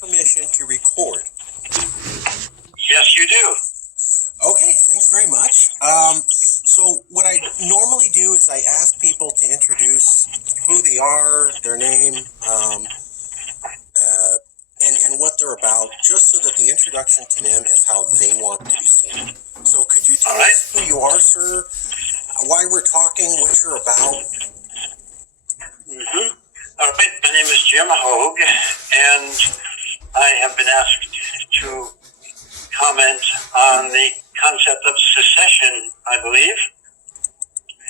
Permission to record? Yes, you do. Okay, thanks very much. So what I normally do is I ask people to introduce who they are, their name, and what they're about, just so that the introduction to them is how they want to be seen. So could you tell us who you are, sir, why we're talking, what you're about? Mm-hmm. All right, my name is Jim Hogue, and I have been asked to comment on the concept of secession, I believe.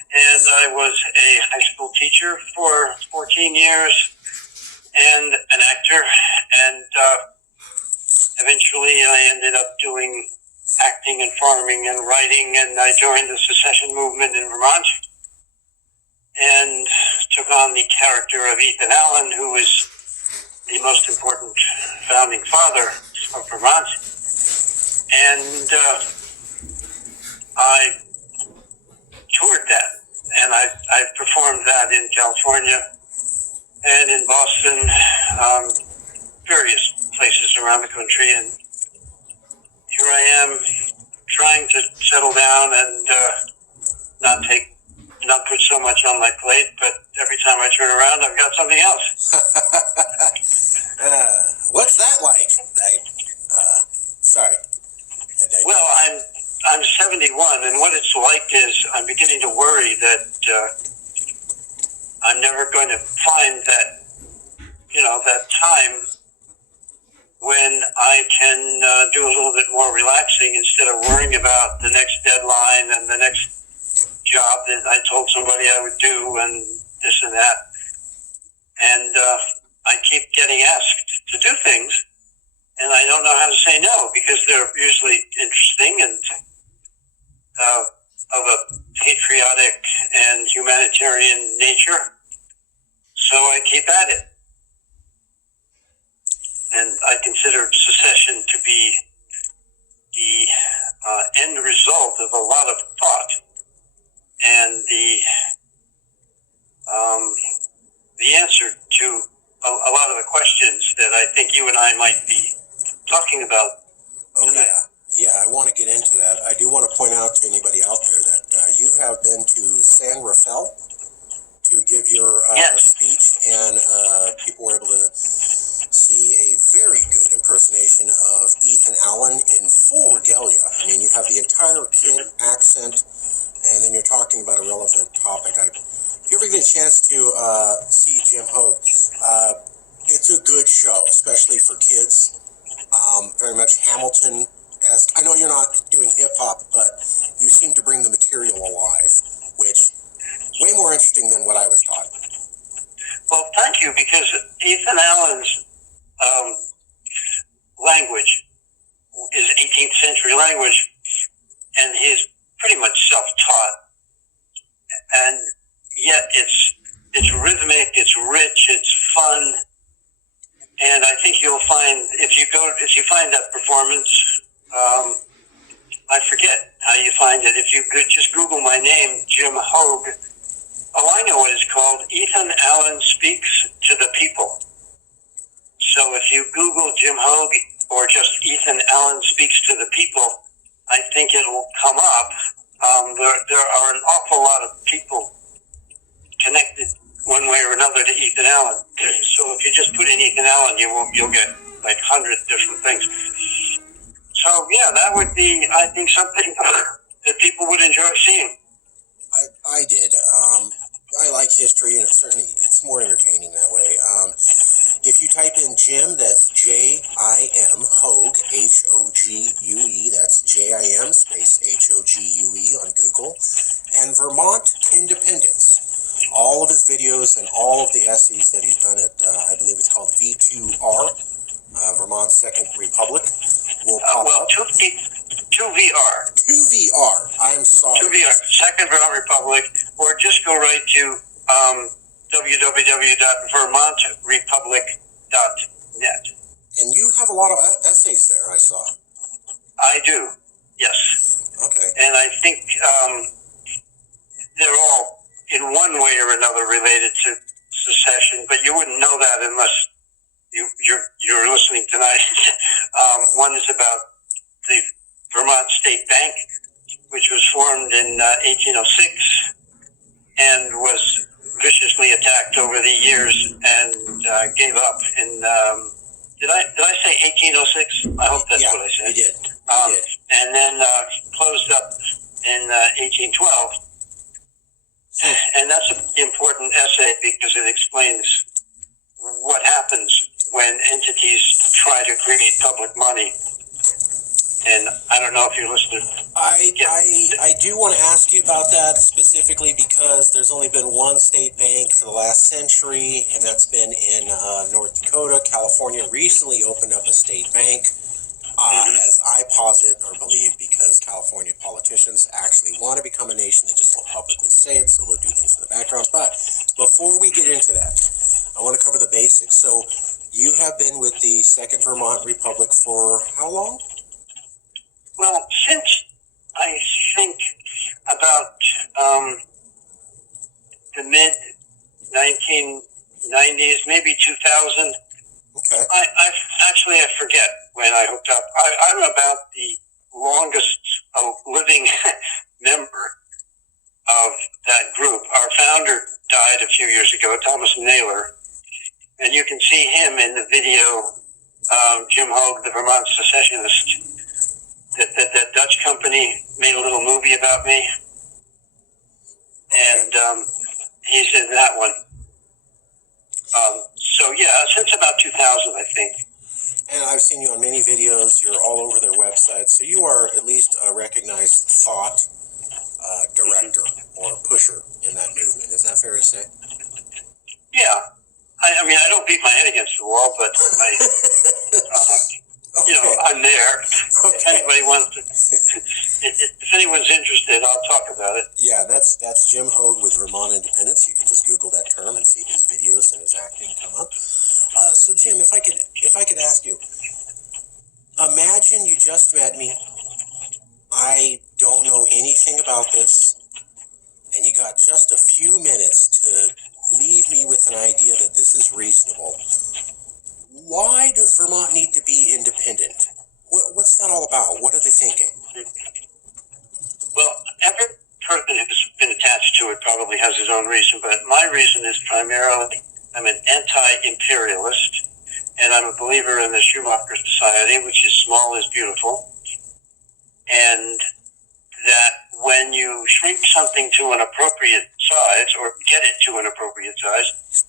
And I was a high school teacher for 14 years and an actor, and eventually I ended up doing acting and farming and writing, and I joined the secession movement in Vermont and took on the character of Ethan Allen, who is the most important founding father of Vermont. And I toured that, and I performed that in California and in Boston, various places around the country. And here I am trying to settle down and not put so much on my plate, but every time I turn around, I've got something else. What's that like? Sorry. Well, I'm 71, and what it's like is I'm beginning to worry that I'm never going to find that time when I can do a little bit more relaxing instead of worrying about the next deadline and the next job that I told somebody I would do and this and that. And I keep getting asked to do things, and I don't know how to say no, because they're usually interesting and of a patriotic and humanitarian nature. So I keep at it. And I consider secession to be the end result of a lot of thought and the answer to a lot of the questions that I think you and I might be talking about tonight. Yeah, I want to get into that. I do want to point out to anybody out there that you have been to San Rafael to give your speech, and people were able to see a very good impersonation of Ethan Allen in full regalia. I mean, you have the entire kid accent, and then you're talking about a relevant topic. If you ever get a chance to see Jim Hogue, it's a good show, especially for kids. Very much Hamilton-esque. I know you're not doing hip-hop, but you seem to bring the material alive, which way more interesting than what I was taught. Well, thank you, because Ethan Allen's language is 18th century language, and he's pretty much self-taught, and yet it's rhythmic, it's rich, it's fun, and I think you'll find if you find that performance, I forget how you find it. If you could just Google my name, Jim Hogue. Oh, I know what it's called. Ethan Allen Speaks to the People. So if you Google Jim Hogue or just Ethan Allen Speaks to the People, I think it'll come up. There are an awful lot of people connected one way or another to Ethan Allen. So if you just put in Ethan Allen, you'll get like 100 different things. So yeah, that would be, I think, something that people would enjoy seeing. I did. I like history, and it's more entertaining that way. If you type in Jim, that's J-I-M, Hogue, H-O-G-U-E, that's J-I-M space H-O-G-U-E on Google, and Vermont Independence. All of his videos and all of the essays that he's done at, I believe it's called V2R, Vermont Second Republic, will pop up. 2VR. 2VR, I'm sorry. 2VR, Second Vermont Republic, or just go right to www.vermontrepublic.net. And you have a lot of essays there, I saw. I do, yes. Okay. And I think they're all in one way or another related to secession, but you wouldn't know that unless you're listening tonight. One is about the Vermont State Bank, which was formed in 1806 and was viciously attacked over the years and gave up in. Did I say 1806? I hope that's what I said. You did. And then closed up in 1812. And that's an important essay because it explains what happens when entities try to create public money. And I don't know if you listened. I do want to ask you about that specifically because there's only been one state bank for the last century, and that's been in North Dakota. California recently opened up a state bank, as I posit or believe, because California politicians actually want to become a nation. They just don't publicly say it, so they'll do things in the background. But before we get into that, I want to cover the basics. So you have been with the Second Vermont Republic for how long? Well, since I think about the mid 1990s, maybe 2000. Okay. I forget when I hooked up. I'm about the longest living member of that group. Our founder died a few years ago, Thomas Naylor, and you can see him in the video, Jim Hogue, the Vermont secessionist. That Dutch company made a little movie about me, and he's in that one. So yeah, since about 2000, I think. And I've seen you on many videos. You're all over their website, so you are at least a recognized thought director or pusher in that movement. Is that fair to say? Yeah, I mean, I don't beat my head against the wall, but you know, I'm there. Okay. If anybody wants to, if anyone's interested, I'll talk about it. Yeah, that's Jim Hogue with Vermont Independence. You can just Google that term and see his videos and his acting come up. So Jim, if I could ask you, imagine you just met me. I don't know anything about this, and you got just a few minutes to leave me with an idea that this is reasonable. Why does Vermont need to be independent? What's that all about? What are they thinking? Well, every person who's been attached to it probably has his own reason, but my reason is primarily I'm an anti-imperialist, and I'm a believer in the Schumacher Society, which is small is beautiful, and that when you shrink something to an appropriate size, or get it to an appropriate size,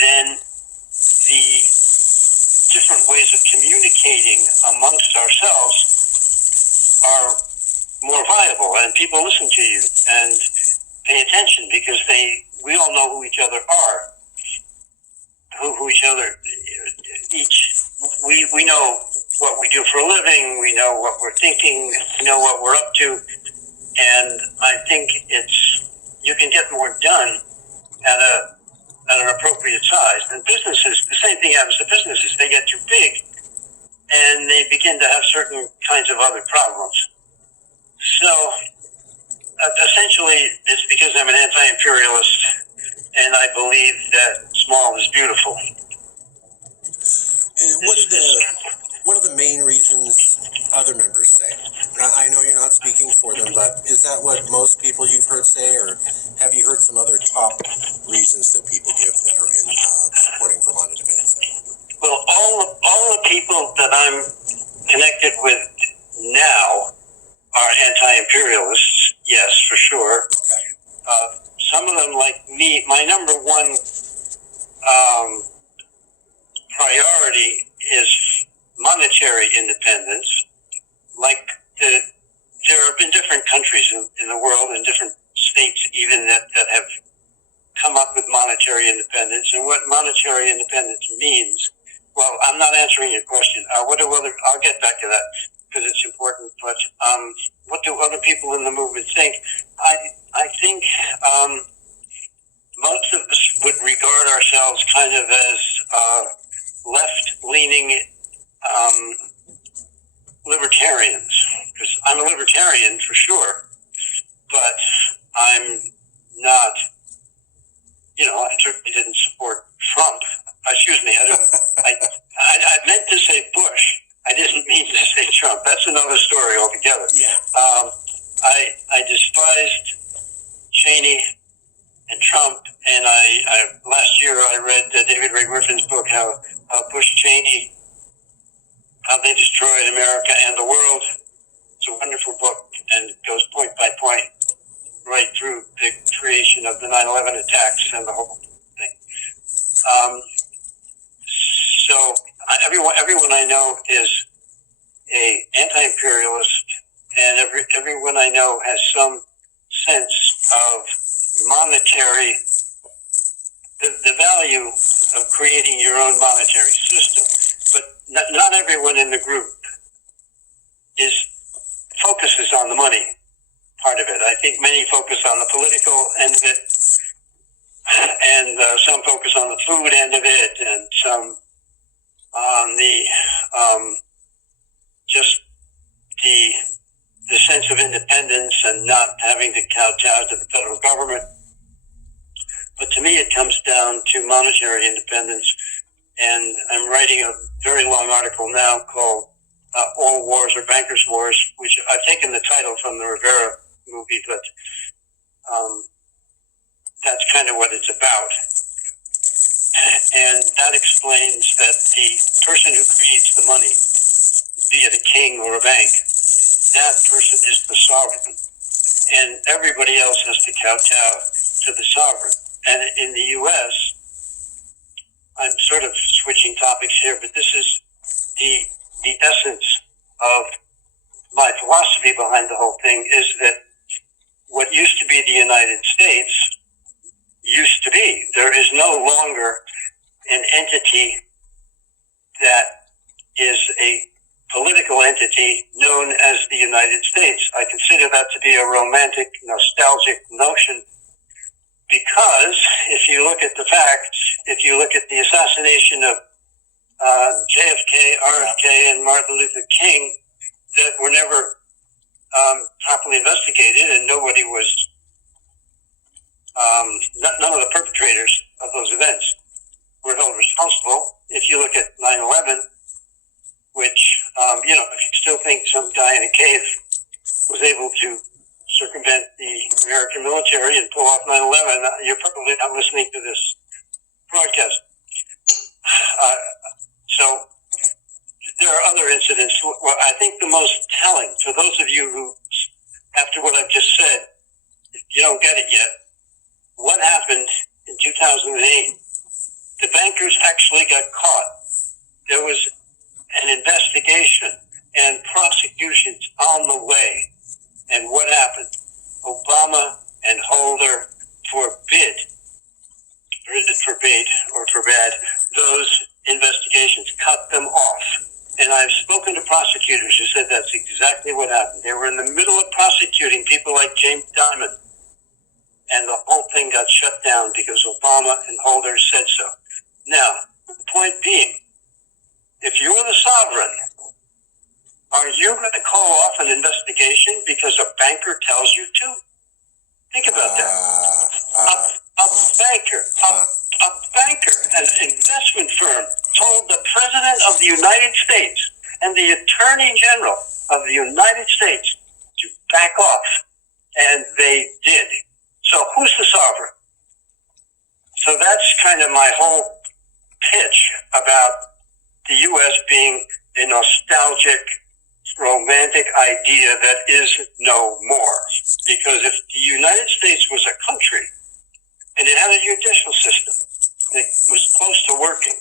then the different ways of communicating amongst ourselves are more viable, and people listen to you and pay attention because we all know who each other are, who each other we know what we do for a living, we know what we're thinking, we know what we're up to, and I think you can get more done at an appropriate size. And businesses, the same thing happens to businesses. They get too big, and they begin to have certain kinds of other problems. So, essentially, it's because I'm an anti-imperialist, and I believe that small is beautiful. And what are the main reasons other members say? I know you're not speaking for them, but is that what most people you've heard say, or have you heard some other top reasons that people give that are in supporting Vermont independence? Well, all the people that I'm connected with now are anti-imperialists, yes, for sure. Okay. Some of them, like me, my number one priority is monetary independence. Like there have been different countries in the world and different states even that have come up with monetary independence. And what monetary independence means, well, I'm not answering your question. I'll get back to that because it's important. But what do other people in the movement think? I think most of us would regard ourselves kind of as left-leaning libertarians, because I'm a libertarian for sure, but I'm not, I certainly didn't support Trump. Excuse me. I meant to say Bush. I didn't mean to say Trump. That's another story altogether. Yeah. I despised Cheney and Trump, and I last year I read David Ray Griffin's book, how Bush Cheney, how they destroyed America and the world. It's a wonderful book, and it goes point by point right through the creation of the 9/11 attacks and the whole thing. So everyone I know is a anti-imperialist, and everyone I know has some sense of monetary, the value of creating your own monetary system. But not everyone in the group focuses on the money part of it. I think many focus on the political end of it, and some focus on the food end of it, and some on the just the sense of independence and not having to kowtow to the federal government. But to me, it comes down to monetary independence, and I'm writing a very long article now called All Wars Are Bankers' Wars, which I've taken the title from the Rivera movie, but that's kind of what it's about. And that explains that the person who creates the money, be it a king or a bank, that person is the sovereign. And everybody else has to kowtow to the sovereign. And in the U.S., I'm sort of switching topics here, but this is the essence of my philosophy behind the whole thing, is that what used to be the United States used to be. There is no longer an entity that is a political entity known as the United States. I consider that to be a romantic, nostalgic notion, because if you look at the facts, if you look at the assassination of JFK, RFK, and Martin Luther King, that were never properly investigated, and nobody was, none of the perpetrators of those events were held responsible. If you look at 9/11, which, if you still think some guy in a cave was able to circumvent the American military and pull off 9/11, you're probably not listening to this broadcast. So there are other incidents. Well, I think the most telling, for those of you who, after what I've just said, if you don't get it yet, what happened in 2008, the bankers actually got caught. There was an investigation and prosecutions on the way. And what happened? Obama and Holder forbade those investigations, cut them off. And I've spoken to prosecutors who said that's exactly what happened. They were in the middle of prosecuting people like James Diamond, and the whole thing got shut down because Obama and Holder said so. Now, the point being, if you're the sovereign, are you going to call off an investigation because a banker tells you to? Think about that. A banker, an investment firm, told the President of the United States and the Attorney General of the United States to back off, and they did. So who's the sovereign? So that's kind of my whole pitch about the U.S. being a nostalgic, romantic idea that is no more. Because if the United States was a country and it had a judicial system that was close to working,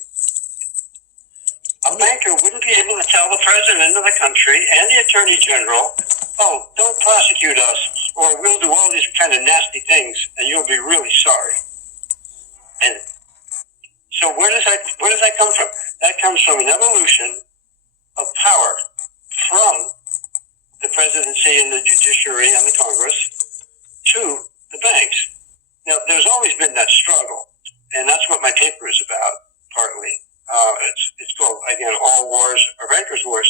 a banker wouldn't be able to tell the president of the country and the attorney general, oh, don't prosecute us, or we'll do all these kind of nasty things and you'll be really sorry. And so where does that come from? That comes from an evolution of power from the presidency and the judiciary and the Congress to the banks. Now, there's always been that struggle, and that's what my paper is about, partly. It's called, again, All Wars Are Bankers' Wars.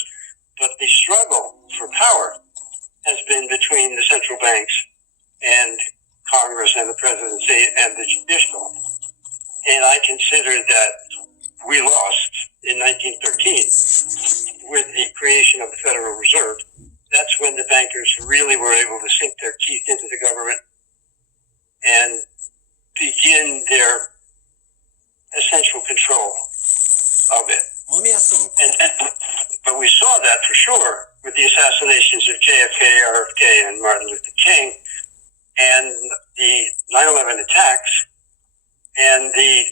But the struggle for power has been between the central banks and Congress and the presidency and the judicial. And I consider that we lost in 1913 with the creation of the Federal Reserve. That's when the bankers really were able to sink their teeth into the government and begin their essential control of it. Let me ask some. But we saw that for sure with the assassinations of JFK, RFK, and Martin Luther King, and the 9/11 attacks, and the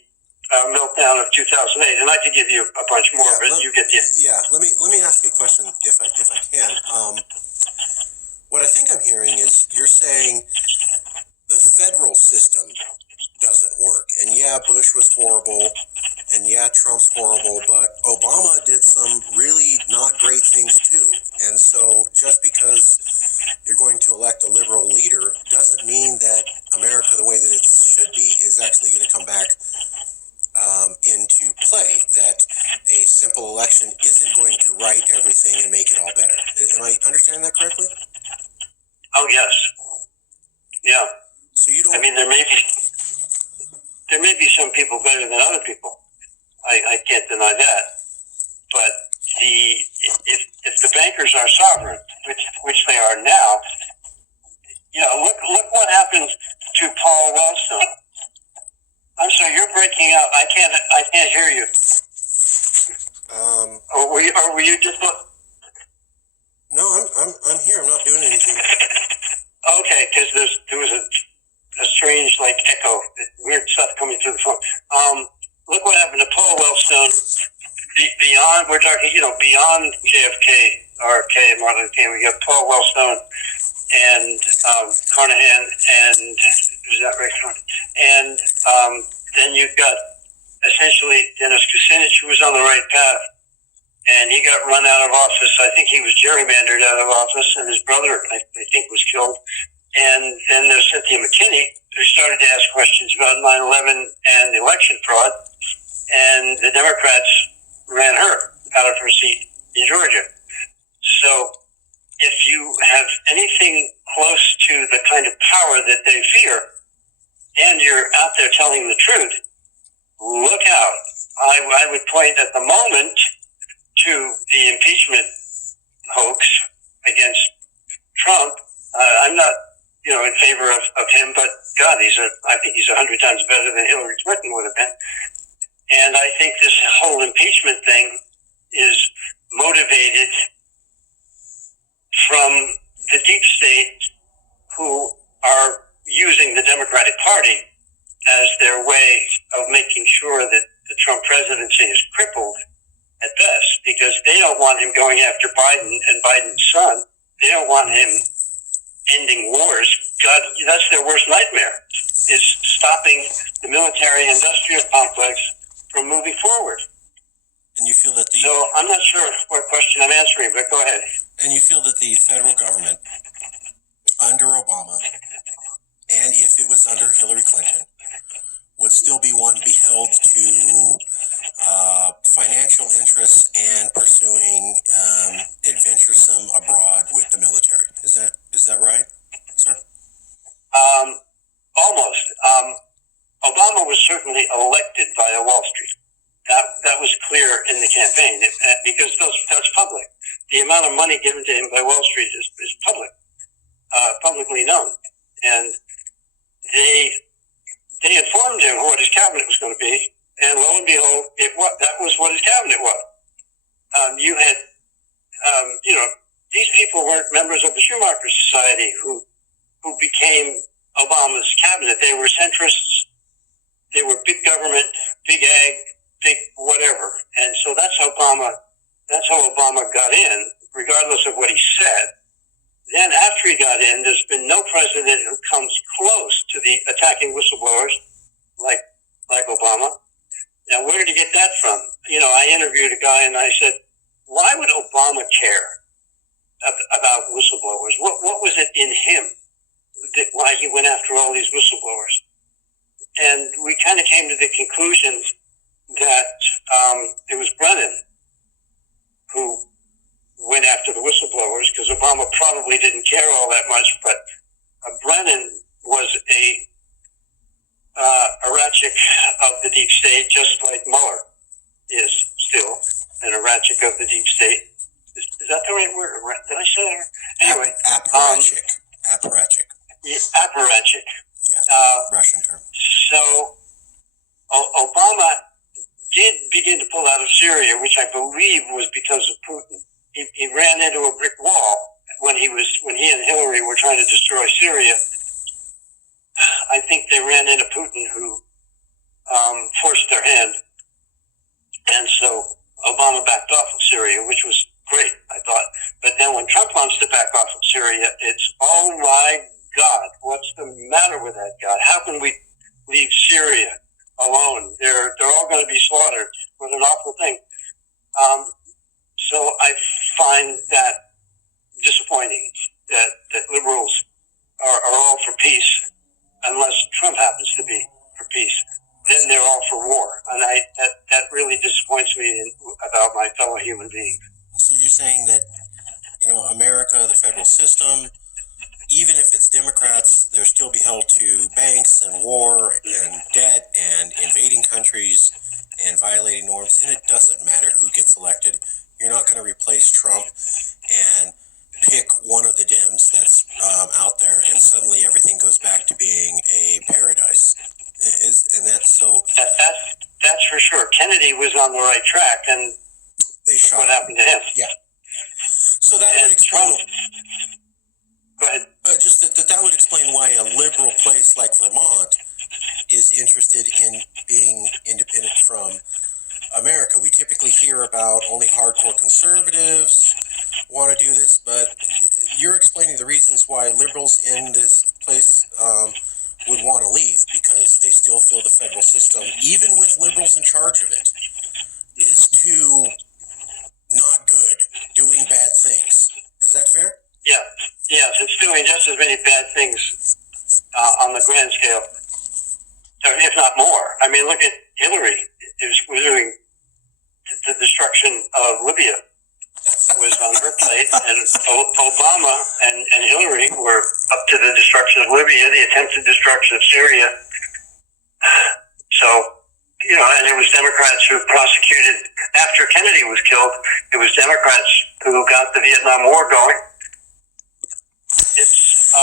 meltdown of 2008. And I could give you a bunch more, but you get the. Yeah, let me ask you a question if I can. What I think I'm hearing is you're saying the federal system doesn't work. And yeah, Bush was horrible, and yeah, Trump's horrible, but Obama did some really not great things too. And so just because you're going to elect a liberal leader doesn't mean that America, the way that it should be, is actually going to come back into play, that a simple election isn't going to right everything and make it all better. Am I understanding that correctly? Oh, yes. Yeah. So you don't... I mean, there may be some people better than other people. I can't deny that. But if the bankers are sovereign, which they are now, look what happened to Paul Wellstone. I'm sorry, you're breaking up. I can't hear you. Or were you just? No, I'm here. I'm not doing anything. Okay, because there was a strange echo, weird stuff coming through the phone. Look what happened to Paul Wellstone. Beyond, we're talking, beyond JFK, RFK, and Martin Luther King, we got Paul Wellstone and Carnahan, and is that right? And then you've got essentially Dennis Kucinich, who was on the right path, and he got run out of office. I think he was gerrymandered out of office, and his brother, I think, was killed. And then there's Cynthia McKinney, who started to ask questions about 9/11 and the election fraud, and the Democrats ran her out of her seat in Georgia. So if you have anything close to the kind of power that they fear, and you're out there telling the truth, look out. I would point at the moment to the impeachment hoax against Trump. I'm not, in favor of him, but God, I think he's 100 times better than Hillary Clinton would have been. And I think this whole impeachment thing is motivated from the deep state, who are using the Democratic Party as their way of making sure that the Trump presidency is crippled at best, because they don't want him going after Biden and Biden's son. They don't want him ending wars. God, that's their worst nightmare, is stopping the military-industrial complex from moving forward. And you feel that So I'm not sure what question I'm answering, but go ahead. And you feel that the federal government under Obama, and if it was under Hillary Clinton, would still be one beheld to financial interests and pursuing adventuresome abroad with the military. Is that right, sir? Almost. Obama was certainly elected via Wall Street. That was clear in the campaign, because that's public. The amount of money given to him by Wall Street is public, publicly known, and they informed him what his cabinet was going to be, and lo and behold, that was what his cabinet was. You had, these people weren't members of the Schumacher Society who became Obama's cabinet. They were centrists. They were big government, big ag, big whatever. And so that's how Obama got in, regardless of what he said. Then after he got in, there's been no president who comes close to the attacking whistleblowers like Obama. Now, where did he get that from? I interviewed a guy and I said, why would Obama care about whistleblowers? What was it in him why he went after all these whistleblowers? And we kind of came to the conclusion that it was Brennan who went after the whistleblowers, because Obama probably didn't care all that much, but Brennan was a Ratchik of the deep state, just like Mueller. is still an apparatchik of the deep state. Is that the right word? Did I say that? Anyway, apparatchik. Yeah, apparatchik. Yes, Russian term. So Obama did begin to pull out of Syria, which I believe was because of Putin. He ran into a brick wall when he and Hillary were trying to destroy Syria. I think they ran into Putin, who forced their hand, and so Obama backed off of Syria, which was great, I thought. But then when Trump wants to back off of Syria, it's, oh my God, what's the matter with that God? How can we leave Syria alone? They're all going to be slaughtered. What an awful thing. So I find that disappointing that liberals are all for peace, unless Trump happens to be for peace. Then they're all for war, and that really disappoints me about my fellow human beings. So you're saying that, America, the federal system, even if it's Democrats, they're still be held to banks and war and debt and invading countries and violating norms, and it doesn't matter who gets elected. You're not going to replace Trump and pick one of the Dems that's out there, and suddenly everything goes back to being a paradise. That's for sure. Kennedy was on the right track, and they shot what happened to him. Yeah. So that would explain. Go ahead. Just that would explain why a liberal place like Vermont is interested in being independent from America. We typically hear about only hardcore conservatives want to do this, but you're explaining the reasons why liberals in this place would want to leave, because they still feel the federal system, even with liberals in charge of it, is too not good, doing bad things. Is that fair? Yeah. Yes, it's doing just as many bad things on the grand scale, if not more. I mean, look at Hillary. Was doing the destruction of Libya was on her plate, and Obama and Hillary were up to the destruction of Libya, the attempted destruction of Syria. So, and it was Democrats who prosecuted, after Kennedy was killed, it was Democrats who got the Vietnam War going. It's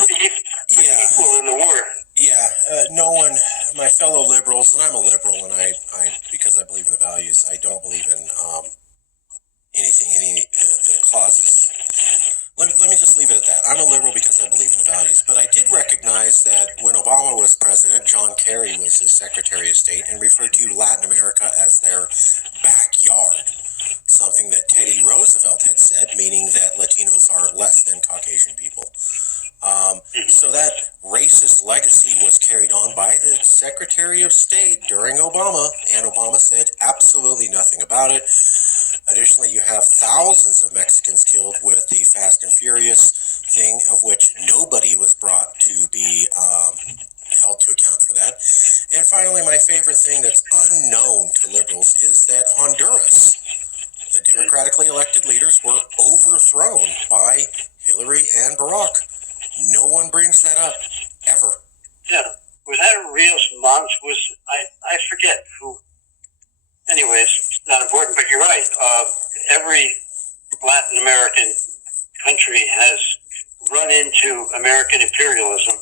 pretty equal in the war. Yeah, no one, my fellow liberals, and I'm a liberal, and I because I believe in the values, I don't believe in any the clauses. Let me just leave it at that. I'm a liberal because I believe in the values. But I did recognize that when Obama was president, John Kerry was his Secretary of State and referred to Latin America as their backyard, something that Teddy Roosevelt had said, meaning that Latinos are less than Caucasian people. So that racist legacy was carried on by the Secretary of State during Obama, and Obama said absolutely nothing about it. Additionally, you have thousands of Mexicans killed with the Fast and Furious thing, of which nobody was brought to be held to account for that. And finally, my favorite thing that's unknown to liberals is that Honduras, the democratically elected leaders, were overthrown by Hillary and Barack. No one brings that up, ever. Yeah. Was that Rios Montt? I forget who. Anyways, it's not important, but you're right. Every Latin American country has run into American imperialism,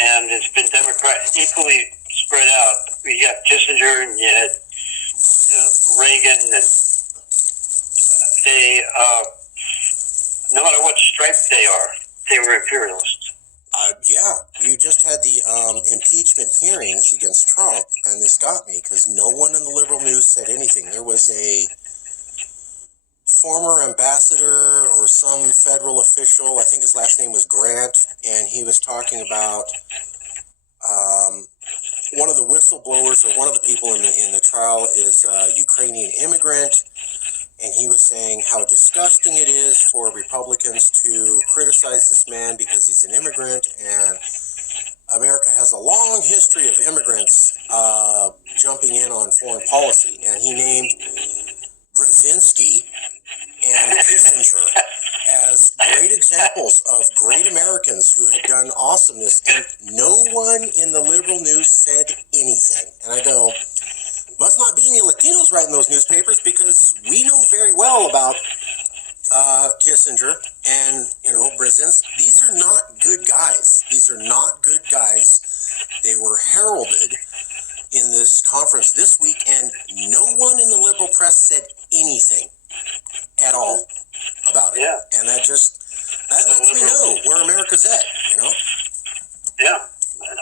and it's been equally spread out. You got Kissinger, and you had Reagan, and they, no matter what stripe they are, they were imperialists. You just had the impeachment hearings against Trump, and this got me, because no one in the liberal news said anything. There was a former ambassador or some federal official, I think his last name was Grant, and he was talking about one of the whistleblowers, or one of the people in the trial is a Ukrainian immigrant, and he was saying how disgusting it is for Republicans to criticize this man because he's an immigrant, and America has a long history of immigrants jumping in on foreign policy. And he named Brzezinski and Kissinger as great examples of great Americans who had done awesomeness, and no one in the liberal news said anything. And I go, Must not be any Latinos writing those newspapers, because we know very well about Kissinger and, Brzezinski. These are not good guys. These are not good guys. They were heralded in this conference this week, and no one in the liberal press said anything at all about it. Yeah. And that lets me know where America's at, Yeah.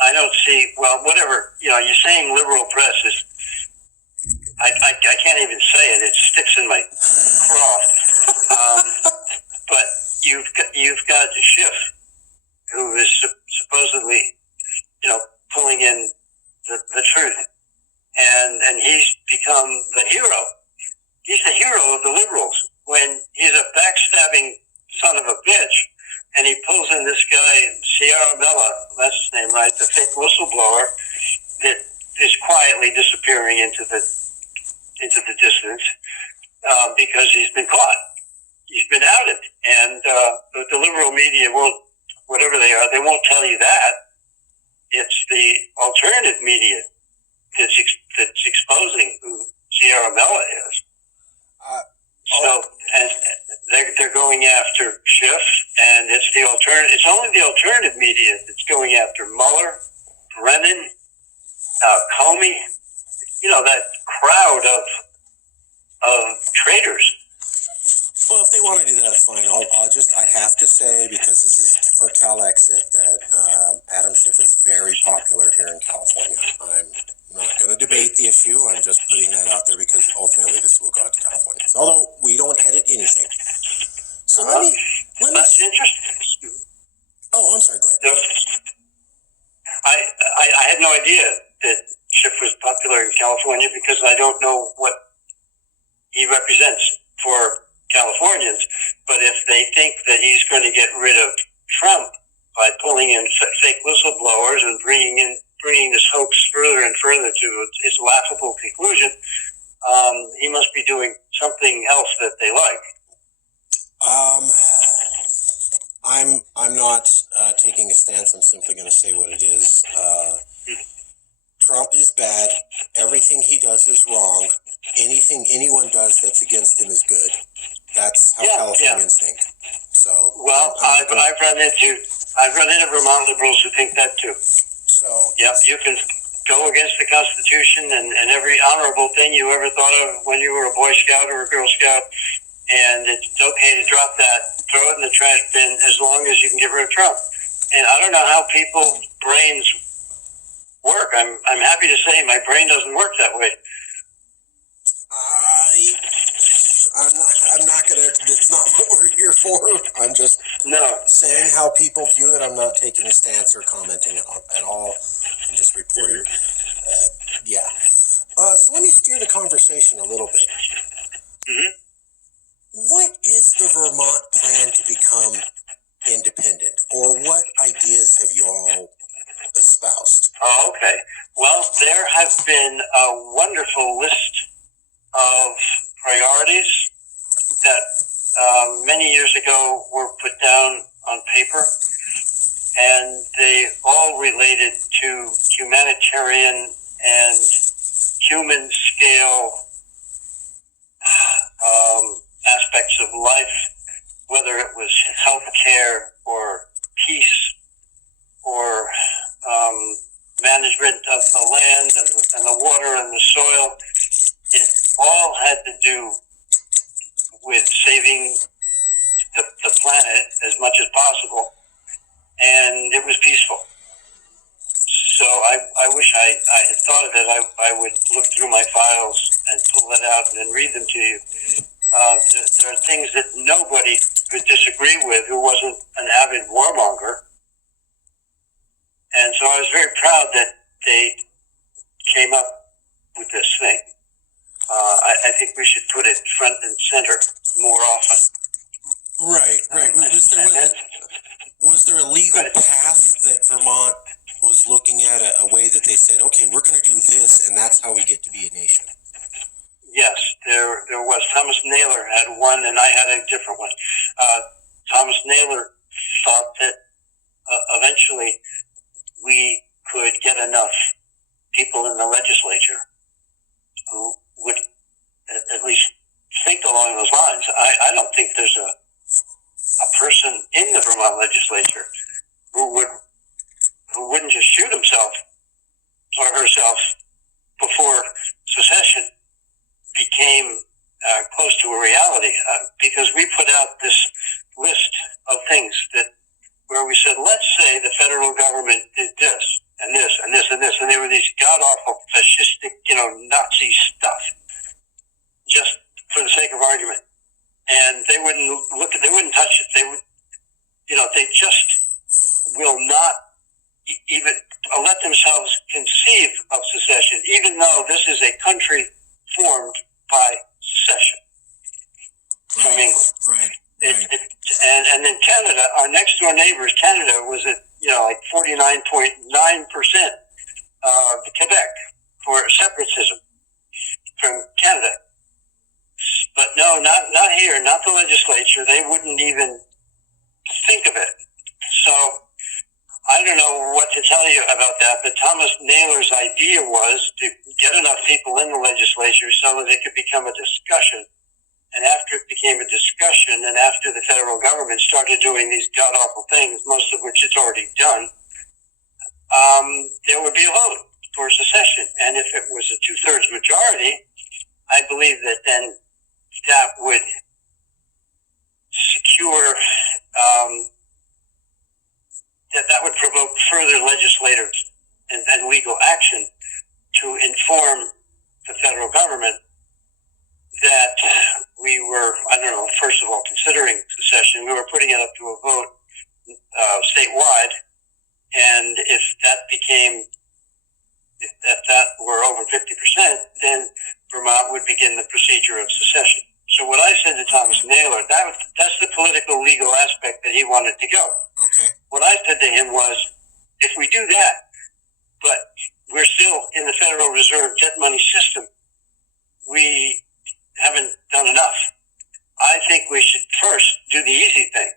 I don't see, well, whatever, you're saying liberal press is, I can't even say it. It sticks in my craw. But you've got Schiff, who is supposedly, pulling in the truth, and he's become the hero. He's the hero of the liberals when he's a backstabbing son of a bitch, and he pulls in this guy Sierra Mella, that's his name, right? The fake whistleblower that is quietly disappearing into the distance because he's been caught. He's been outed, and the liberal media won't, whatever they are, they won't tell you that. It's the alternative media that's exposing who Sierra Mella is. And they're going after Schiff, and it's only the alternative media that's going after Mueller, Brennan, Comey. That crowd of traitors. Well, if they want to do that, that's fine. I have to say, because this is for CALEXIT, that Adam Schiff is very popular here in California. I'm not going to debate the issue. I'm just putting that out there because ultimately this will go out to Californians. Although we don't edit anything. So let me. That's interesting. Oh, I'm sorry. Go ahead. I had no idea that Schiff was popular in California because I don't know what he represents for Californians. But if they think that he's going to get rid of Trump by pulling in fake whistleblowers and bringing this hoax further and further to its laughable conclusion, he must be doing something else that they like. I'm not taking a stance. I'm simply going to say what it is. Trump is bad. Everything he does is wrong. Anything anyone does that's against him is good. That's how Californians think. So I've run into Vermont liberals who think that too. So yep, you can go against the Constitution and every honorable thing you ever thought of when you were a Boy Scout or a Girl Scout, and it's okay to drop that, throw it in the trash bin as long as you can get rid of Trump. And I don't know how people's brains work. I'm happy to say my brain doesn't work that way. I'm not gonna. That's not what we're here for. I'm just saying how people view it. I'm not taking a stance or commenting at all. I'm just reporting. So let me steer the conversation a little bit. Mm-hmm. What is the Vermont plan to become independent, or what ideas have you all espoused? Oh, okay. Well, there has been a wonderful list of priorities that many years ago were put down on paper, and they all related to humanitarian and human scale aspects of life, whether it was health care or peace or management of the land and the water and the soil. It all had to do with saving the planet as much as possible, and it was peaceful. So I wish I had thought of it. I would look through my files and pull that out and then read them to you. There are things that nobody could disagree with who wasn't an avid warmonger. And so I was very proud that they came up with this thing. I think we should put it front and center more often. Right. Was there a legal path that Vermont was looking at, a way that they said, okay, we're going to do this, and that's how we get to be a nation? Yes, there was. Thomas Naylor had one, and I had a different one. Thomas Naylor thought that eventually we could get enough people in the legislature who would at least think along those lines. I don't think there's a person in the Vermont legislature who wouldn't just shoot himself or herself before secession became close to a reality, because we put out this list of things where we said, let's say the federal government did this and this and this and this, and they were these god-awful fascistic, Nazi stuff, just for the sake of argument. And they wouldn't touch it. They would, they just will not even let themselves conceive of secession, even though this is a country formed by secession from England. Right. And then Canada, our next door neighbors, Canada was at 49.9% Quebec for separatism from Canada. But no, not here, not the legislature. They wouldn't even think of it. So I don't know what to tell you about that, but Thomas Naylor's idea was to get enough people in the legislature so that it could become a discussion. And after it became a discussion, and after the federal government started doing these god-awful things, most of which it's already done, there would be a vote for secession. And if it was a 2/3 majority, I believe that then that would secure, that would provoke further legislative and legal action to inform the federal government that we were, first of all, considering secession. We were putting it up to a vote statewide, and if that were over 50%, then Vermont would begin the procedure of secession. So what I said to Thomas Naylor, that's the political legal aspect that he wanted to go. Okay. What I said to him was, if we do that, but we're still in the Federal Reserve debt money system, we haven't done enough. I think we should first do the easy thing,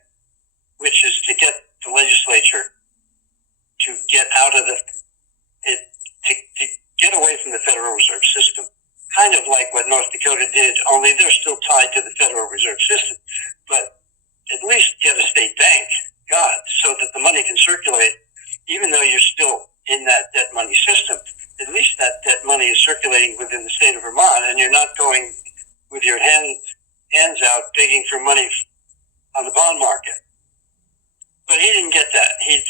which is to get the legislature to get out of to get away from the Federal Reserve system. Kind of like what North Dakota did, only they're still tied to the Federal Reserve system. But at least get a state bank, so that the money can circulate, even though you're still in that debt money system. At least that debt money is circulating within the state of Vermont, and you're not going with your hands out begging for money on the bond market. But he didn't get that. He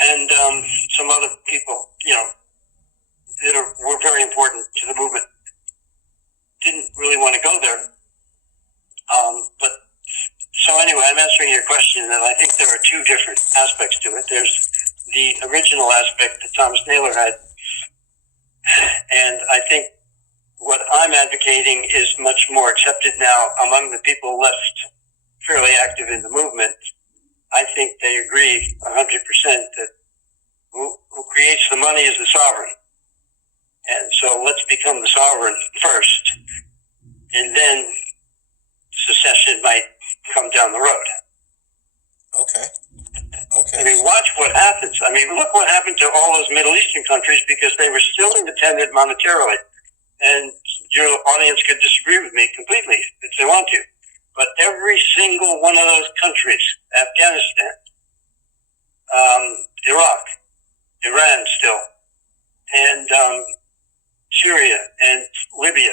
and some other people, that were very important to the movement, didn't really want to go there. But so anyway, I'm answering your question, and I think there are two different aspects to it. There's the original aspect that Thomas Naylor had, and I think what I'm advocating is much more accepted now among the people left fairly active in the movement. I think they agree 100% that who creates the money is the sovereign. And so let's become the sovereign first, and then secession might come down the road. Okay. I mean, watch what happens. I mean, look what happened to all those Middle Eastern countries because they were still independent monetarily. And your audience could disagree with me completely if they want to. But every single one of those countries, Afghanistan, Iraq, Iran still, and Syria and Libya,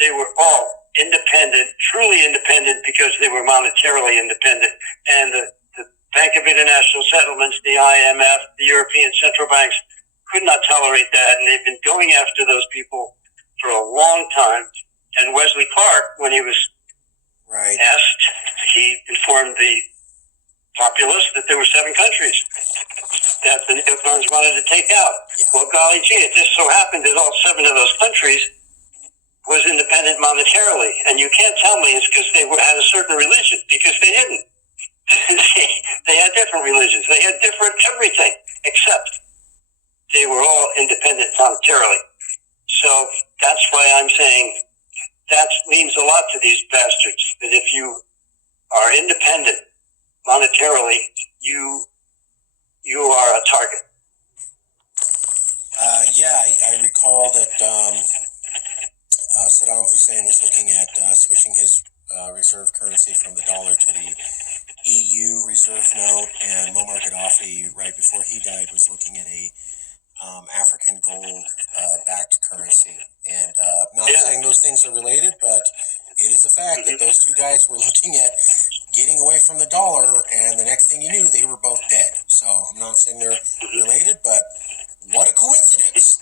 they were all independent, truly independent, because they were monetarily independent. And the Bank of International Settlements, the IMF, the European central banks could not tolerate that, and they've been going after those people for a long time. And Wesley Clark, when he was asked, he informed the populace that there were 7 countries that the neocons wanted to take out. Yeah. Well, golly gee, it just so happened that all 7 of those countries was independent monetarily. And you can't tell me it's because they had a certain religion, because they didn't. They had different religions. They had different everything, except they were all independent monetarily. So that's why I'm saying that means a lot to these bastards, that if you are independent monetarily, you are a target. I recall that Saddam Hussein was looking at switching his reserve currency from the dollar to the EU reserve note, and Muammar Gaddafi, right before he died, was looking at a African gold backed currency. And not saying those things are related, but it is a fact that those two guys were looking at getting away from the dollar, and the next thing you knew, they were both dead. So I'm not saying they're related, but what a coincidence.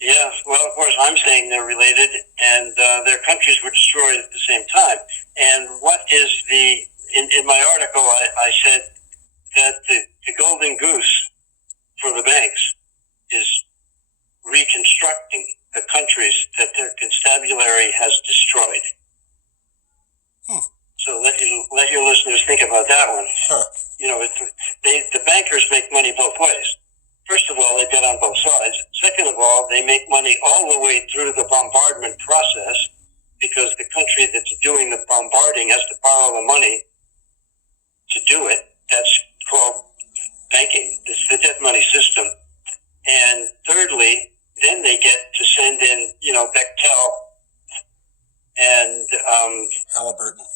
Yeah, well, of course, I'm saying they're related, and their countries were destroyed at the same time. And what is in my article, I said that the golden goose for the banks is reconstructing the countries that their constabulary has destroyed. So let your listeners think about that one. You know, the bankers make money both ways. First of all, they bet on both sides. Second of all, they make money all the way through the bombardment process, because the country that's doing the bombarding has to borrow the money to do it. That's called banking. This is the debt money system. And thirdly, then they get to send in, Bechtel and Halliburton.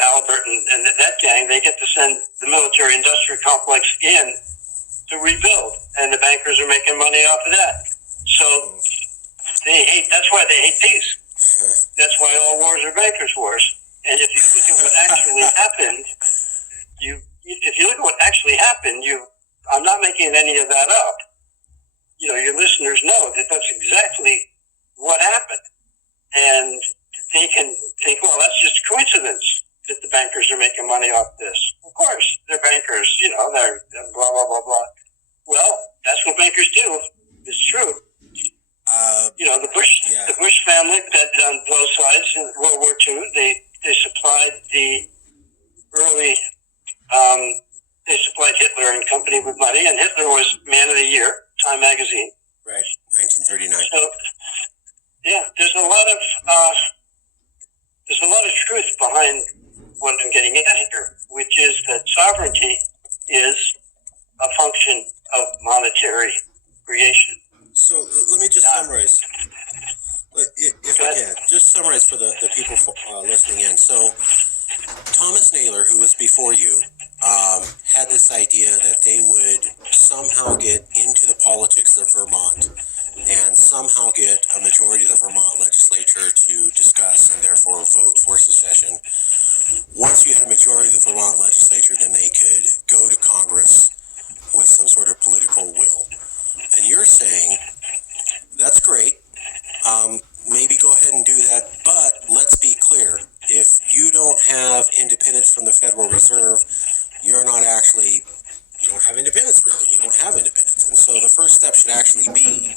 Halliburton and that gang. They get to send the military-industrial complex in to rebuild, and the bankers are making money off of that. So that's why they hate peace. That's why all wars are bankers' wars. And if you look at what actually happened, I'm not making any of that up. Your listeners know that that's exactly what happened. And they can think, well, that's just coincidence that the bankers are making money off this. Of course, they're bankers, they're blah, blah, blah, blah. Well, that's what bankers do. It's true. The Bush family bet on both sides in World War II. They supplied the early, they supplied Hitler and company with money, and Hitler was Man of the Year, Time magazine. Right, 1939. So, there's a lot of truth behind what I'm getting at here, which is that sovereignty is a function of monetary creation. So let me just summarize, if I can, just summarize for the people listening in. So Thomas Naylor, who was before you, had this idea that they would somehow get into the politics of Vermont and somehow get a majority of the Vermont legislature to discuss and therefore vote for secession. Once you had a majority of the Vermont legislature, then they could go to Congress with some sort of political will. And you're saying, that's great, maybe go ahead and do that, but let's be clear, if you don't have independence from the Federal Reserve, you don't have independence really, you don't have independence. And so the first step should actually be,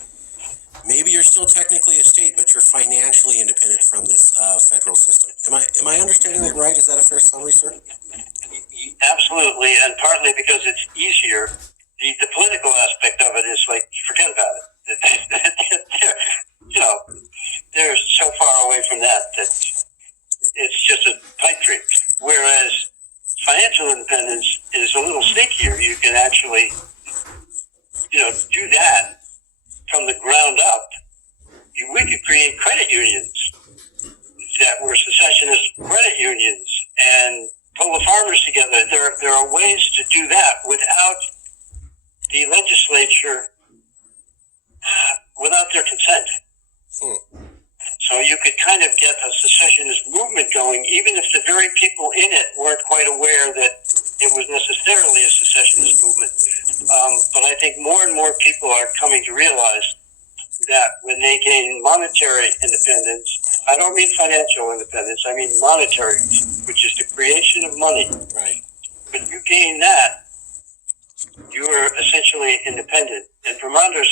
maybe you're still technically a state, but you're financially independent from this federal system. Am I understanding that right? Is that a fair summary, sir? Absolutely, and partly because it's easier. The political aspect of it is like, forget about it. They're so far away from that it's just a pipe dream. Whereas financial independence is a little sneakier. You can actually, do that from the ground up. We could create credit unions that were secessionist credit unions and pull the farmers together. There are ways to do that without the legislature, without their consent. So you could kind of get a secessionist movement going, even if the very people in it weren't quite aware that it was necessarily a secessionist movement. But I think more and more people are coming to realize that when they gain monetary independence, I don't mean financial independence, I mean monetary, which is the creation of money. Right. When you gain that, you are essentially independent. And Vermonters,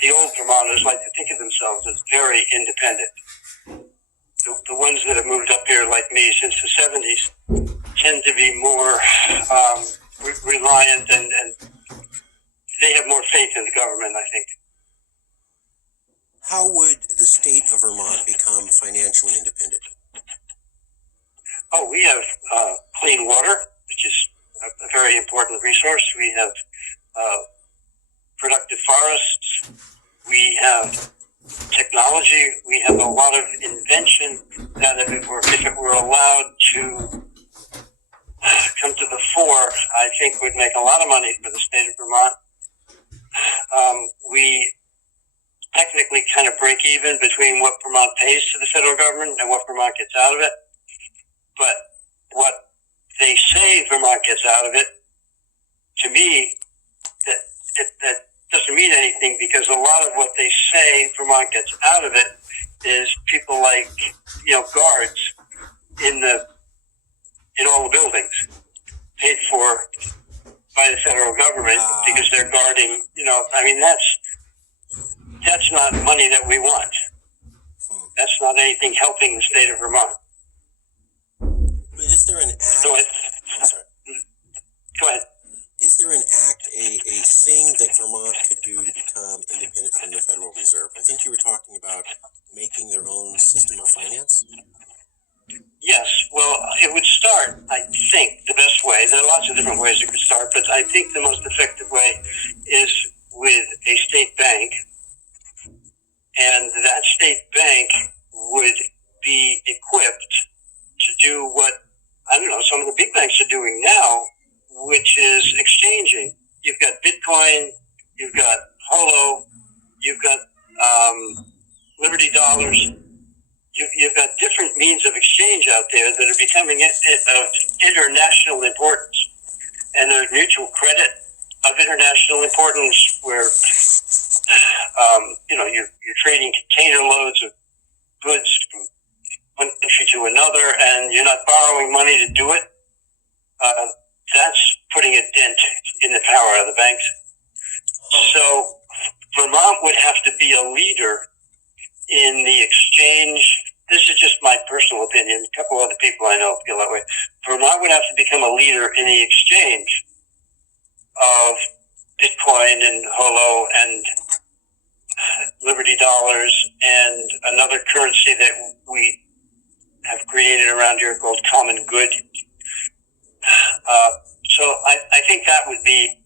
the old Vermonters like to think of themselves as very independent. The ones that have moved up here like me since the 70s tend to be more reliant and they have more faith in the government, I think. How would the state of Vermont become financially independent? Oh, we have clean water, which is a very important resource. We have productive forests. We have technology. We have a lot of invention that if it were allowed to come to the fore, I think would make a lot of money for the state of Vermont. We technically kind of break even between what Vermont pays to the federal government and what Vermont gets out of it. But what they say Vermont gets out of it, to me, that doesn't mean anything, because a lot of what they say Vermont gets out of it is people like, guards in all the buildings, paid for by the federal government because they're guarding, that's not money that we want. That's not anything helping the state of Vermont. But is there an act? Go ahead. Is there an act, a thing that Vermont could do to become independent from the Federal Reserve? I think you were talking about making their own system of finance. Yes, well, it would start, I think, the best way. There are lots of different ways it could start, but I think the most effective way is with a state bank. And that state bank would be equipped to do what, some of the big banks are doing now, which is exchanging. You've got Bitcoin, you've got Holo, you've got Liberty Dollars. You've got different means of exchange out there that are becoming of international importance. And there's mutual credit of international importance where, you're trading container loads of goods from one country to another, and you're not borrowing money to do it. That's putting a dent in the power of the banks. So Vermont would have to be a leader in the exchange. This is just my personal opinion. A couple other people I know feel that way. Vermont would have to become a leader in the exchange of Bitcoin and Holo and Liberty Dollars and another currency that we have created around here called Common Good. So I think that would be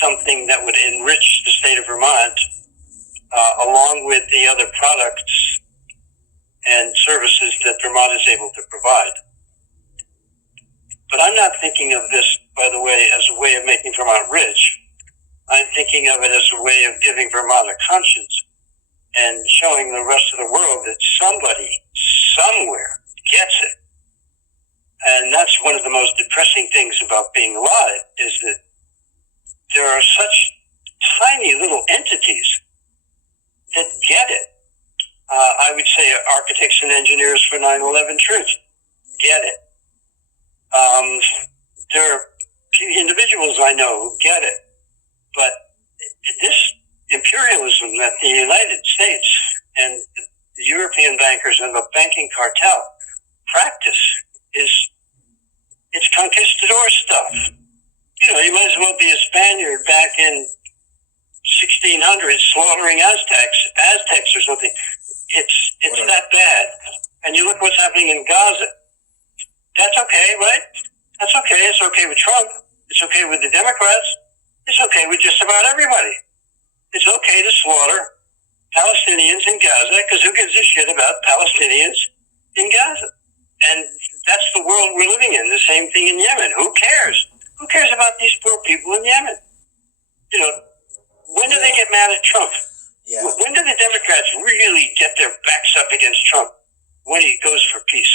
something that would enrich the state of Vermont, along with the other products and services that Vermont is able to provide. But I'm not thinking of this, by the way, as a way of making Vermont rich. I'm thinking of it as a way of giving Vermont a conscience and showing the rest of the world that somebody, somewhere, gets it. And that's one of the most depressing things about being alive, is that there are such tiny little entities that get it. I would say architects and engineers for 9/11 truth get it. There are individuals I know who get it. But this imperialism that the United States and the European bankers and the banking cartel practice it's conquistador stuff. You might as well be a Spaniard back in 1600 slaughtering Aztecs or something. It's that bad. And you look what's happening in Gaza. That's okay, right? That's okay. It's okay with Trump. It's okay with the Democrats. It's okay with just about everybody. It's okay to slaughter Palestinians in Gaza, because who gives a shit about Palestinians in Gaza? And that's the world we're living in. The same thing in Yemen. Who cares? Who cares about these poor people in Yemen? When do they get mad at Trump? Yeah. When do the Democrats really get their backs up against Trump? When he goes for peace.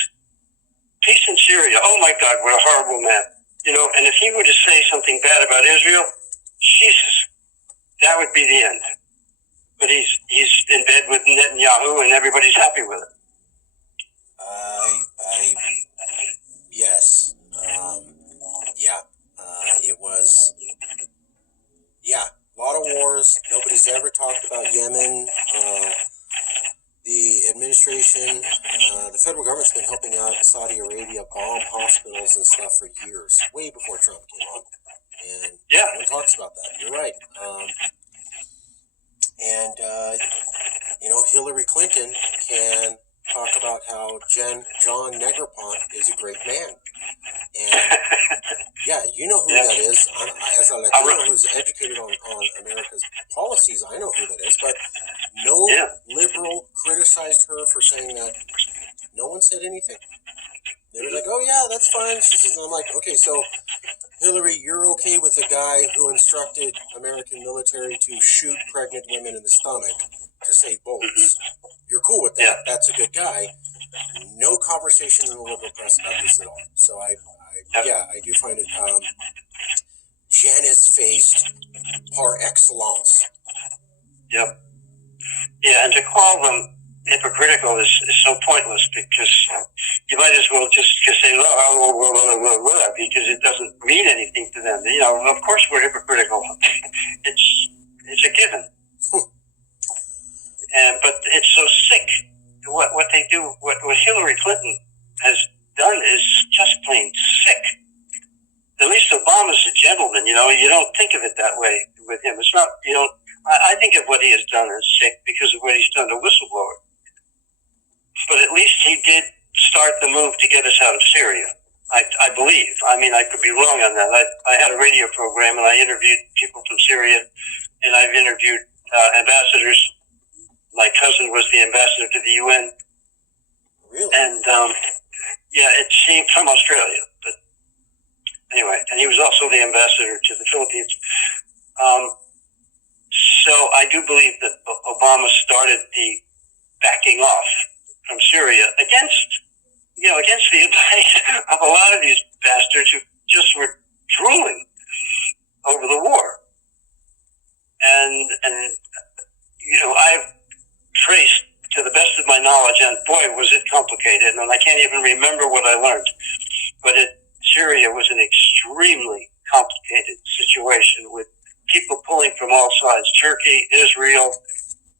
Peace in Syria. Oh my God, what a horrible man. And if he were to say something bad about Israel, Jesus, that would be the end. But he's in bed with Netanyahu and everybody's happy with it. Yes. It was, a lot of wars. Nobody's ever talked about Yemen. The administration, the federal government's been helping out Saudi Arabia bomb hospitals and stuff for years, way before Trump came on. And no one talks about that. You're right. Hillary Clinton can talk about how John Negroponte is a great man. And yeah, you know who that is. As a Latino who's educated on America's policies, I know who that is. But no liberal criticized her for saying that. No one said anything. They were like, "Oh yeah, that's fine." And I'm like, "Okay, so Hillary, you're okay with a guy who instructed American military to shoot pregnant women in the stomach to save bullets? You're cool with that? Yeah. That's a good guy." No conversation in the liberal press about this at all. So I do find it Janus-faced par excellence. Yep. Yeah, and to call them hypocritical is so pointless, because you might as well just say blah, because it doesn't mean anything to them. You know, of course we're hypocritical. It's a given. But it's so sick. What they do, what Hillary Clinton has done is just plain sick. At least Obama's a gentleman, you know. You don't think of it that way with him. It's not, you know. I think of what he has done as sick because of what he's done to whistleblower. But at least he did start the move to get us out of Syria. I believe. I mean, I could be wrong on that. I had a radio program and I interviewed people from Syria, and I've interviewed ambassadors. My cousin was the ambassador to the UN. Really? And he from Australia, but anyway, and he was also the ambassador to the Philippines. So I do believe that Obama started the backing off from Syria against the advice of a lot of these bastards who just were drooling over the war. And you know, I've traced, to the best of my knowledge, and boy, was it complicated, and I can't even remember what I learned, but Syria was an extremely complicated situation with people pulling from all sides: Turkey, Israel,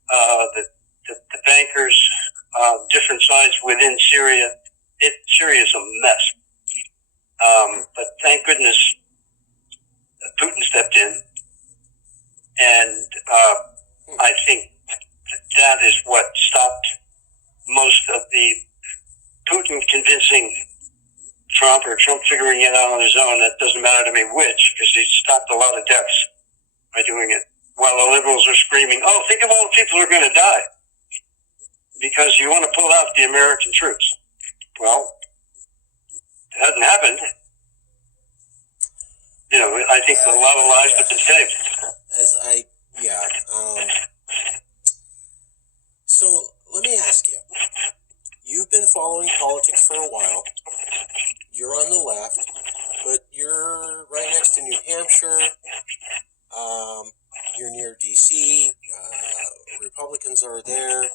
the bankers, different sides within Syria. Syria is a mess. But thank goodness Putin stepped in, and I think that is what stopped most of the Putin convincing Trump, or Trump figuring it out on his own. That doesn't matter to me which, because he stopped a lot of deaths by doing it. While the liberals are screaming, "Oh, think of all the people who are going to die because you want to pull out the American troops." Well, it hasn't happened. You know, I think a lot of lives have been saved. So let me ask you. You've been following politics for a while. You're on the left, but you're right next to New Hampshire. You're near D.C. Republicans are there.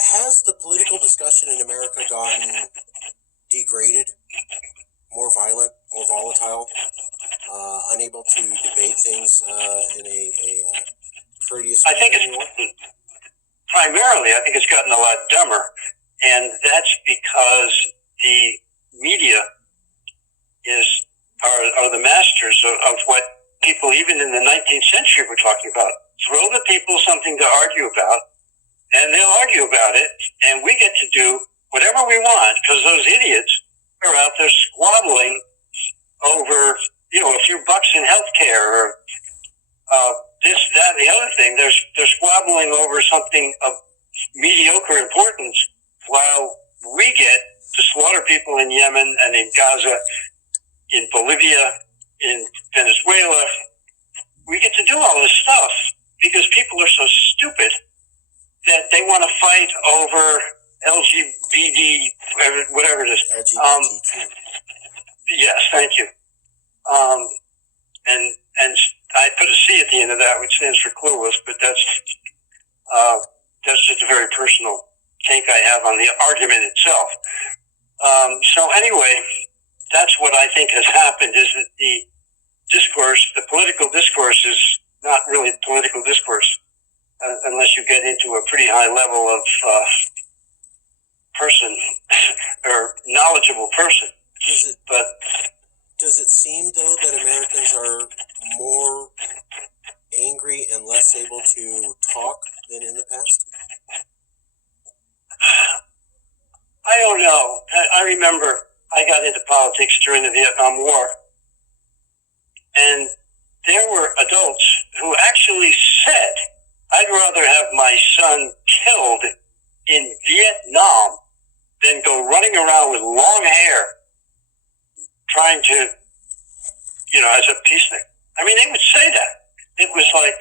Has the political discussion in America gotten degraded, more violent, more volatile, unable to debate things in a courteous way anymore? Primarily, I think it's gotten a lot dumber, and that's because the media are the masters of what people, even in the 19th century, were talking about. Throw the people something to argue about, and they'll argue about it, and we get to do whatever we want, because those idiots are out there squabbling over, you know, a few bucks in healthcare, or this, that, and the other thing. They're squabbling over something of mediocre importance, while we get to slaughter people in Yemen and in Gaza, in Bolivia, in Venezuela. We get to do all this stuff because people are so stupid that they want to fight over LGBT, whatever it is. LGBTQ. Yes, thank you. And I put a C at the end of that, which stands for clueless, but that's just a very personal take I have on the argument itself. So anyway, that's what I think has happened, is that the political discourse is not really political discourse unless you get into a pretty high level of person or knowledgeable person. Does it seem, though, that Americans are more angry and less able to talk than in the past? Oh, no. I remember I got into politics during the Vietnam War, and there were adults who actually said, I'd rather have my son killed in Vietnam than go running around with long hair trying to, as a peacenik. I mean, they would say that. It was like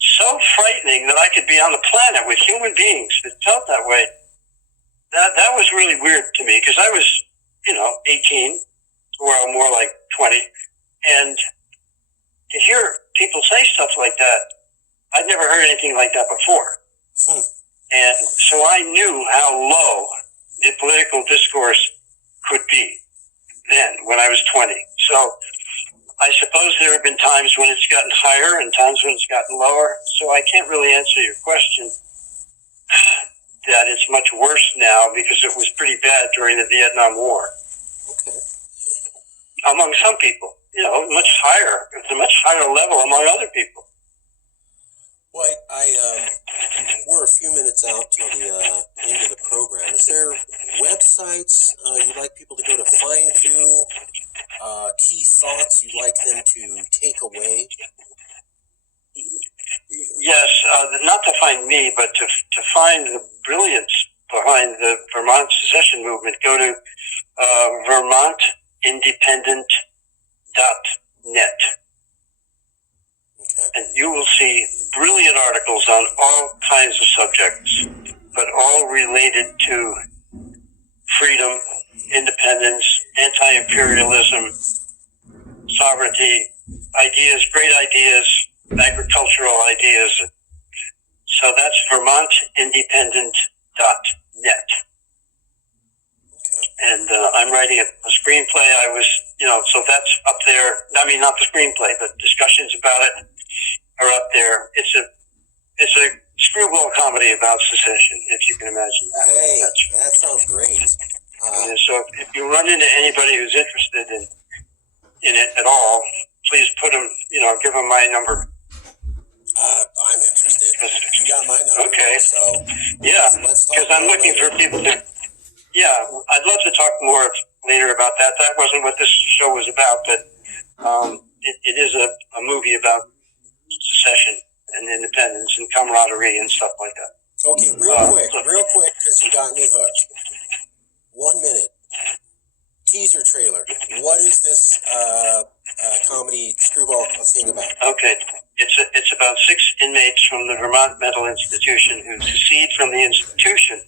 so frightening that I could be on the planet with human beings that felt that way. That was really weird to me because I was, 18 or more like 20. And to hear people say stuff like that, I'd never heard anything like that before. And so I knew how low the political discourse could be then when I was 20. So I suppose there have been times when it's gotten higher and times when it's gotten lower. So I can't really answer your question that it's much worse now because it was pretty bad during the Vietnam War. Okay. Among some people, much higher. It's a much higher level among other people. Well, we're a few minutes out till the end of the program. Is there websites you'd like people to go to find you? Key thoughts you'd like them to take away? Yes, not to find me, but to find the brilliance behind the Vermont secession movement. Go to vermontindependent.net. Okay. And you will see brilliant articles on all kinds of subjects, but all related to freedom, independence, anti-imperialism, sovereignty, ideas, great ideas, agricultural ideas. So that's vermontindependent.net. And I'm writing a screenplay. So that's up there. I mean, not the screenplay, but discussions about it are up there. It's a screwball comedy about secession, if you can imagine that. Hey, that sounds great. So if you run into anybody who's interested in it at all, please put them, give them my number. I'm interested. You got my number. Okay. So yeah, let's talk because I'm looking for people to. Yeah, I'd love to talk more later about that. That wasn't what this show was about, but it is a movie about secession and independence and camaraderie and stuff like that. Okay, real quick, because you got me hooked. 1 minute. Teaser trailer. What is this comedy screwball thing about? Okay, it's about 6 inmates from the Vermont Mental Institution who secede from the institution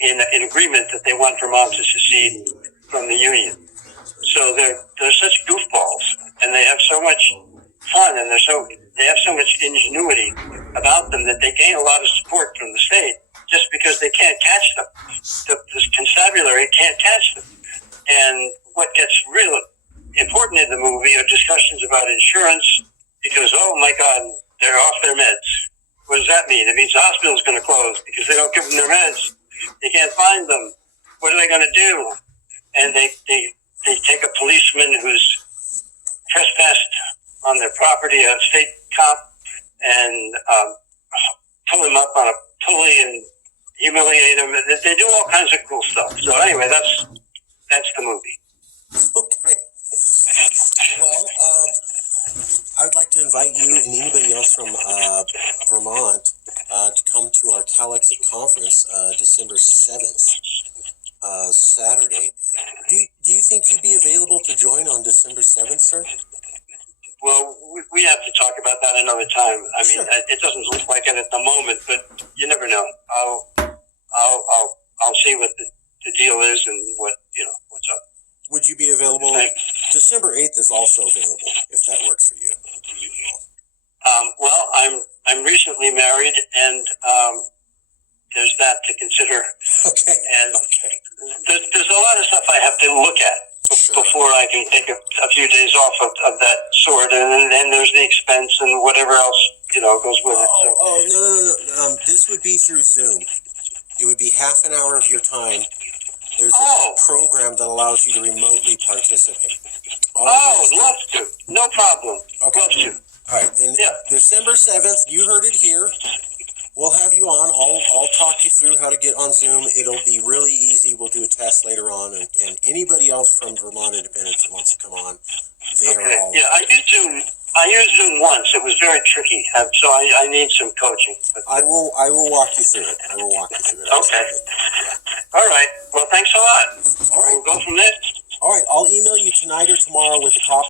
in agreement that they want Vermont to secede from the Union. So they're such goofballs, and they have so much fun, and they have so much ingenuity about them that they gain a lot of support from the state just because they can't catch them. The constabulary can't catch them. And what gets real important in the movie are discussions about insurance because, oh my God, they're off their meds. What does that mean? It means the hospital's going to close because they don't give them their meds. They can't find them. What are they going to do? And they take a policeman who's trespassed on their property, a state cop, and pull him up on a pulley and humiliate him. They do all kinds of cool stuff. So anyway, that's the movie. Okay. Well, I would like to invite you and anybody else from Vermont to come to our CALEXIT conference December 7th, Saturday. Do you think you'd be available to join on December 7th, sir? Well, we have to talk about that another time. I mean, sure. It doesn't look like it at the moment, but you never know. I'll see what the deal is and what's up. Would you be available? December 8th is also available if that works for you. Well, I'm recently married, and there's that to consider. Okay. And okay. There's a lot of stuff I have to look at before I can take a few days off of that sort, and then there's the expense and whatever else goes with it. So. No. This would be through Zoom. It would be half an hour of your time. There's a program that allows you to remotely participate. Love to. No problem. Okay. Love to. All right. Then December 7th, you heard it here. we'll have you on. I'll talk you through how to get on Zoom. It'll be really easy. We'll do a test later on, and anybody else from Vermont Independence that wants to come on, they are all. Yeah, I used Zoom once. It was very tricky, so I need some coaching. I will walk you through it. Okay. Yeah. All right. Well, thanks a lot. All right. We'll go from there. All right. I'll email you tonight or tomorrow with a copy